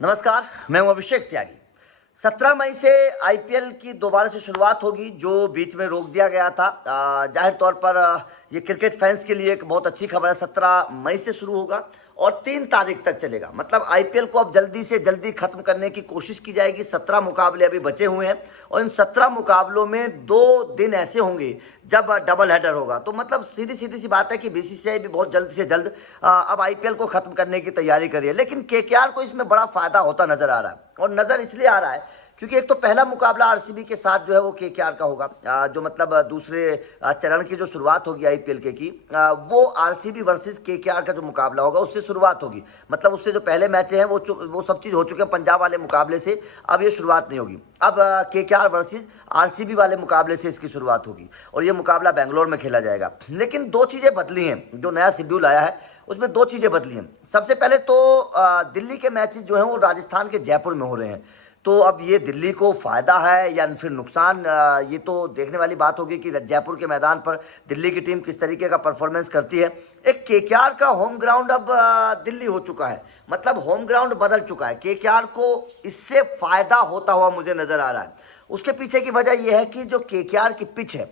नमस्कार, मैं हूं अभिषेक त्यागी। 17 मई से आईपीएल की दोबारा से शुरुआत होगी, जो बीच में रोक दिया गया था। जाहिर तौर पर ये क्रिकेट फैंस के लिए एक बहुत अच्छी खबर है। 17 मई से शुरू होगा और 3 तारीख तक चलेगा। मतलब आईपीएल को अब जल्दी से जल्दी खत्म करने की कोशिश की जाएगी। 17 मुकाबले अभी बचे हुए हैं और इन 17 मुकाबलों में 2 दिन ऐसे होंगे जब डबल हेडर होगा। तो मतलब सीधी सीधी सी बात है कि बीसीसीआई भी बहुत जल्द से जल्द अब आईपीएल को खत्म करने की तैयारी करी है। लेकिन केकेआर को इसमें बड़ा फायदा होता नजर आ रहा है, और नजर इसलिए आ रहा है क्योंकि एक तो पहला मुकाबला आरसीबी के साथ जो है वो केकेआर का होगा। जो मतलब दूसरे चरण की जो शुरुआत होगी आईपीएल की वो आरसीबी वर्सेस केकेआर का जो मुकाबला होगा उससे शुरुआत होगी। मतलब उससे जो पहले मैच हैं वो सब चीज़ हो चुके हैं। पंजाब वाले मुकाबले से अब ये शुरुआत नहीं होगी। अब केकेआर वर्सेस आरसीबी वाले मुकाबले से इसकी शुरुआत होगी और ये मुकाबला बेंगलोर में खेला जाएगा। लेकिन 2 चीज़ें बदली हैं। जो नया शेड्यूल आया है उसमें 2 चीज़ें बदली हैं। सबसे पहले तो दिल्ली के मैचेस जो हैं वो राजस्थान के जयपुर में हो रहे हैं। तो अब ये दिल्ली को फायदा है या फिर नुकसान, ये तो देखने वाली बात होगी कि जयपुर के मैदान पर दिल्ली की टीम किस तरीके का परफॉर्मेंस करती है। एक केकेआर का होम ग्राउंड अब दिल्ली हो चुका है। मतलब होम ग्राउंड बदल चुका है। केकेआर को इससे फायदा होता हुआ मुझे नजर आ रहा है। उसके पीछे की वजह यह है कि जो केकेआर की पिच है,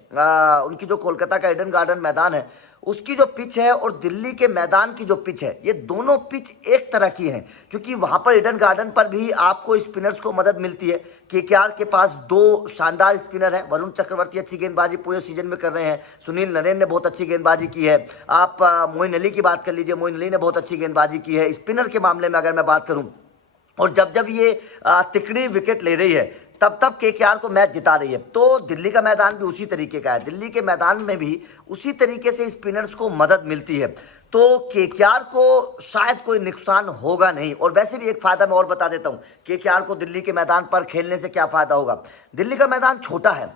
उनकी जो कोलकाता का ईडन गार्डन मैदान है उसकी जो पिच है और दिल्ली के मैदान की जो पिच है, ये दोनों पिच एक तरह की हैं। क्योंकि वहां पर ईडन गार्डन पर भी आपको स्पिनर्स को मदद मिलती है। केकेआर के पास 2 शानदार स्पिनर हैं। वरुण चक्रवर्ती अच्छी गेंदबाजी पूरे सीजन में कर रहे हैं। सुनील नरेन ने बहुत अच्छी गेंदबाजी की है। आप मोइन अली की बात कर लीजिए, मोइन अली ने बहुत अच्छी गेंदबाजी की है। स्पिनर के मामले में अगर मैं बात करूं, और जब जब ये तिकड़ी विकेट ले रही है तब तब केकेआर को मैच जिता रही है। तो दिल्ली का मैदान भी उसी तरीके का है। दिल्ली के मैदान में भी उसी तरीके से स्पिनर्स को मदद मिलती है। तो केकेआर को शायद कोई नुकसान होगा नहीं। और वैसे भी एक फायदा मैं और बता देता हूं, केकेआर को दिल्ली के मैदान पर खेलने से क्या फायदा होगा। दिल्ली का मैदान छोटा है,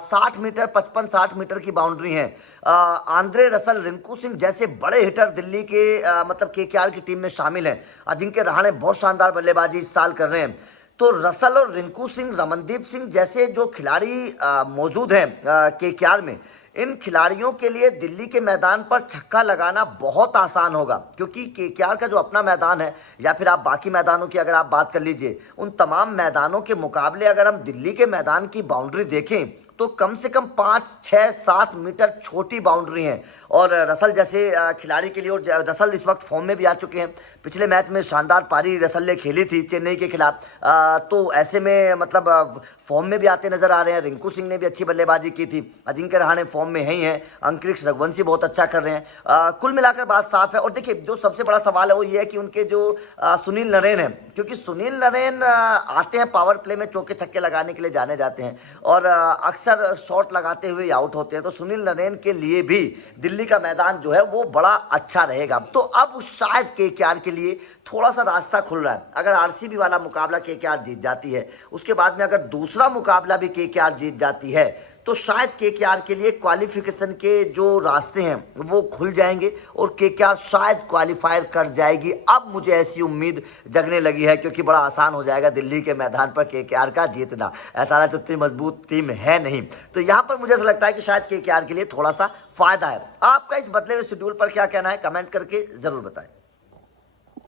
60 मीटर 55-60 मीटर की बाउंड्री है। आंद्रे रसल, रिंकू सिंह जैसे बड़े हिटर दिल्ली के मतलब केकेआर की टीम में शामिल हैं। अजिंक्य रहाणे बहुत शानदार बल्लेबाजी इस साल कर रहे हैं। तो रसल और रिंकू सिंह, रमनदीप सिंह जैसे जो खिलाड़ी मौजूद हैं केकेआर में, इन खिलाड़ियों के लिए दिल्ली के मैदान पर छक्का लगाना बहुत आसान होगा। क्योंकि केकेआर का जो अपना मैदान है या फिर आप बाकी मैदानों की अगर आप बात कर लीजिए, उन तमाम मैदानों के मुकाबले अगर हम दिल्ली के मैदान की बाउंड्री देखें तो कम से कम 5, 6, 7 मीटर छोटी बाउंड्री है। और रसल जैसे खिलाड़ी के लिए, और रसल इस वक्त फॉर्म में भी आ चुके हैं। पिछले मैच में शानदार पारी रसल ने खेली थी चेन्नई के खिलाफ। तो ऐसे में मतलब फॉर्म में भी आते नजर आ रहे हैं। रिंकू सिंह ने भी अच्छी बल्लेबाजी की थी। अजिंक्य रहाणे फॉर्म में ही हैं। अंतरिक्ष रघुवंशी बहुत अच्छा कर रहे हैं। कुल मिलाकर बात साफ है। और देखिए, जो सबसे बड़ा सवाल है वो ये है कि उनके जो सुनील नरेन है, क्योंकि सुनील नरेन आते हैं पावर प्ले में चौके छक्के लगाने के लिए जाने जाते हैं और अक्सर शॉट लगाते हुए आउट होते हैं। तो सुनील नरेन के लिए भी दिल्ली का मैदान जो है वो बड़ा अच्छा रहेगा। तो अब शायद केकेआर के लिए थोड़ा सा रास्ता खुल रहा है। अगर आरसीबी वाला मुकाबला केकेआर जीत जाती है, उसके बाद में अगर दूसरा मुकाबला भी केकेआर जीत जाती है, तो शायद केकेआर के लिए क्वालिफिकेशन के जो रास्ते हैं वो खुल जाएंगे और केकेआर शायद क्वालिफायर कर जाएगी। अब मुझे ऐसी उम्मीद जगने लगी है, क्योंकि बड़ा आसान हो जाएगा दिल्ली के मैदान पर केकेआर का जीतना। ऐसा तो इतनी मजबूत टीम है नहीं। तो यहाँ पर मुझे ऐसा लगता है कि शायद केकेआर के लिए थोड़ा सा फायदा है। आपका इस बदले हुए शेड्यूल पर क्या कहना है, कमेंट करके जरूर बताएं।